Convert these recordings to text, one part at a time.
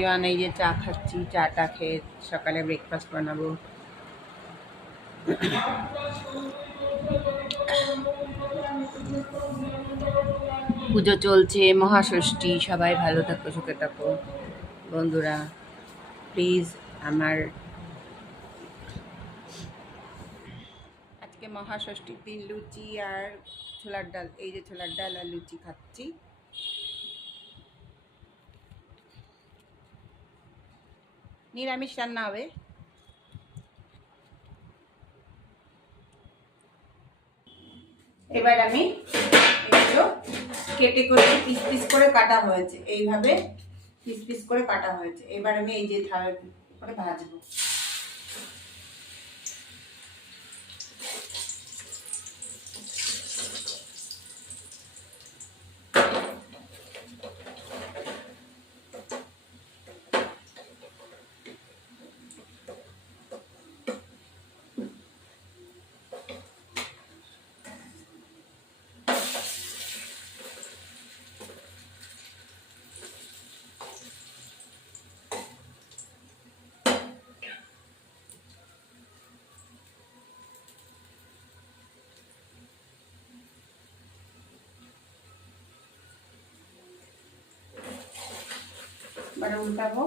এভরিওয়ান, এই যে চা খাচ্ছি। চাটা খেয়ে সকালে ব্রেকফাস্ট বানাবো। পুজো চলছে, মহাষষ্ঠী। সবাই ভালো থাকো, সুখে থাকো বন্ধুরা। প্লিজ আমার আজকে মহাষষ্ঠীর দিন লুচি আর ছোলার ডাল, এই যে ছোলার ডাল আর লুচি খাচ্ছি। নিরামিষ রান্না হবে। এবার আমি এগুলো কেটে করে পিস পিস করে কাটা হয়েছে, এইভাবে পিস পিস করে কাটা হয়েছে। এবার আমি এই যে থালার করে ভাজবো। এবার উল্টাবো।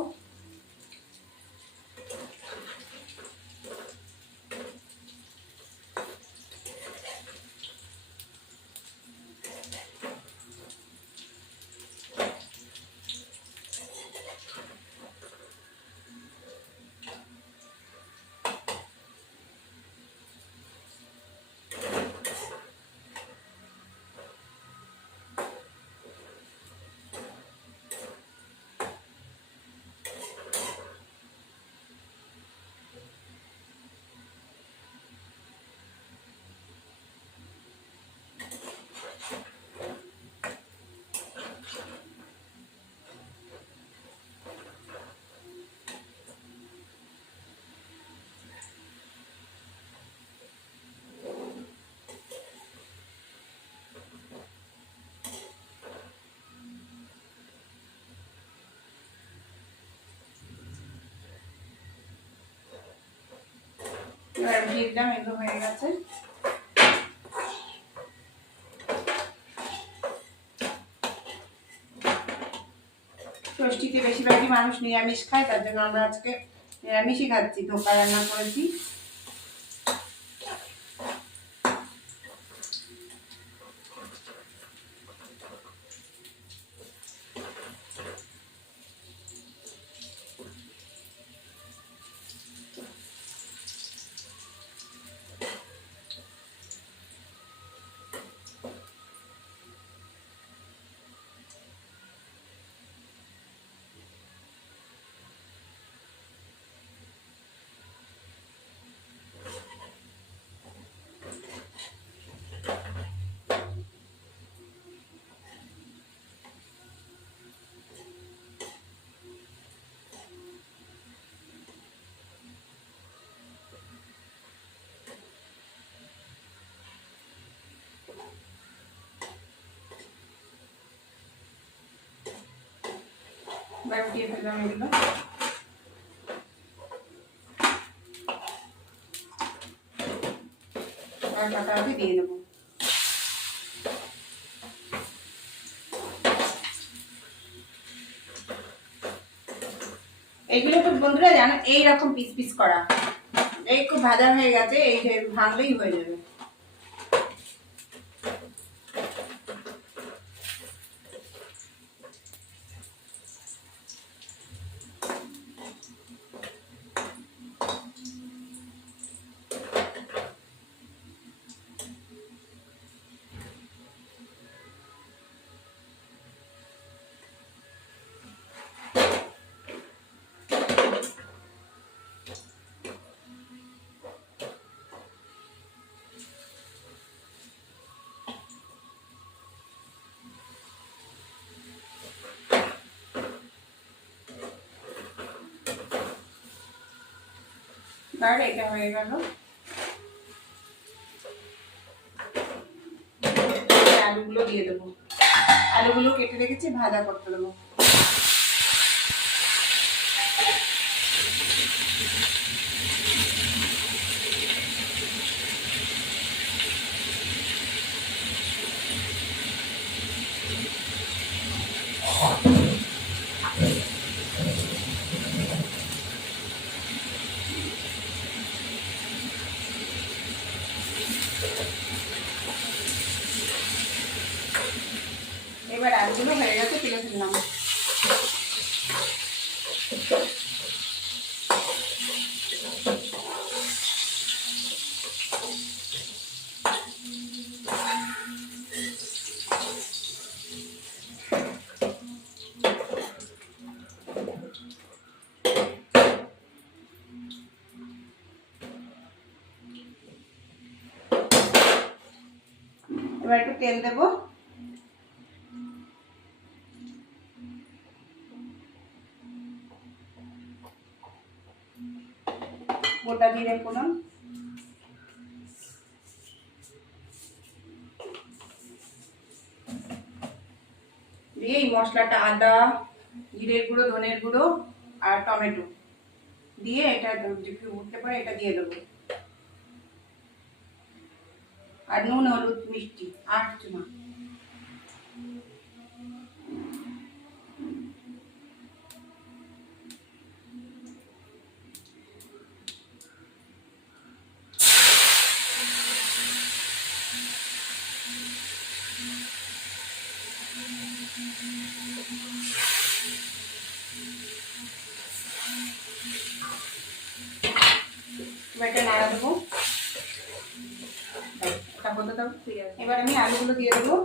এবার দিয়ে দিলাম, এগুলো হয়ে গেছে। ষষ্ঠীতে বেশিরভাগই মানুষ নিরামিষ খায়, তার জন্য আমরা আজকে নিরামিষই খাচ্ছি। ধোকা রান্না করেছি। এবার উঠিয়ে ফেললাম এগুলো। আর কাটাকাটি দিয়ে দেবো। এইগুলো তো বন্ধুরা জানো, এইরকম পিস পিস করা। এই খুব ভাজা হয়ে গেছে, এই ভাঙলেই হয়ে যাবে। আর এটা হয়ে গেল। আলুগুলো দিয়ে দেবো। আলুগুলো কেটে রেখেছি, ভাজা করতে দেবো। এবার একটু তেল দেবো। গোটা জিরে ফোড়ন, দিয়ে এই মশলাটা আদা, জিরের গুঁড়ো, ধনের গুঁড়ো আর টমেটো দিয়ে এটা উঠতে পারে এটা দিয়ে দেবো। আর নুন, হলুদ, মিষ্টি আর কিছু না। এটা নাড়া দেবো। এবার আমি আলুগুলো দিয়ে দেবো।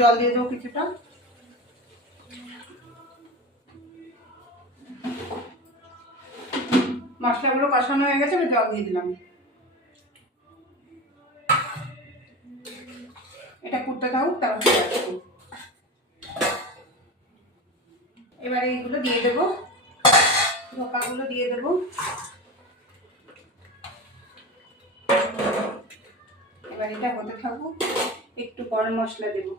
জল দিয়ে দেবো কিছুটা। মশলাগুলো কষানো হয়ে গেছে, জল দিয়ে দিলাম। এটা ফুটতে থাকুক, তারপর এবারে এইগুলো দিয়ে দেবো, ধোকাগুলো দিয়ে দেবো। এবার এটা হতে থাকুক, একটু গরম মশলা দেবো।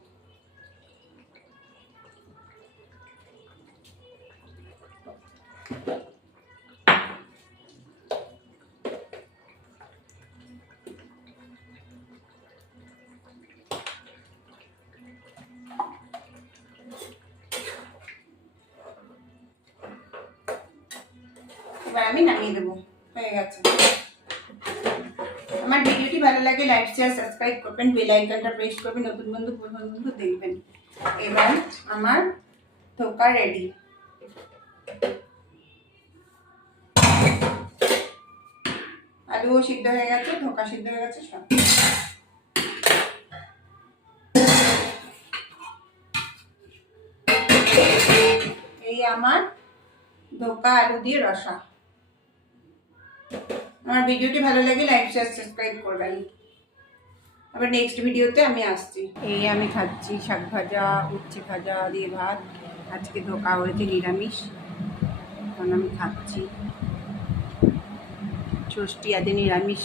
এবার আমি নামিয়ে দেবো, হয়ে গেছে। আমার ভিডিওটি ভালো লাগে লাইক শেয়ার সাবস্ক্রাইব করবেন, বেল আইকনটা প্রেস করবেন, নতুন বন্ধু পুরনো বন্ধু দেখবেন। এবার আমার ধোকা রেডি। আলুও সিদ্ধ হয়ে গেছে, ধোকা সিদ্ধ হয়ে গেছে সব। এই আমার ধোকা আলু দিয়ে রসা। আমার ভিডিওটি ভালো লাগে লাইক শেয়ার সাবস্ক্রাইব করবেন। আবার নেক্সট ভিডিওতে আমি আসছি। এই আমি খাচ্ছি শাক ভাজা, উচ্ছে ভাজা দিয়ে ভাত। আজকে ধোকা হয়েছে নিরামিষ, এখন আমি খাচ্ছি। ষষ্ঠী আদি নিরামিষ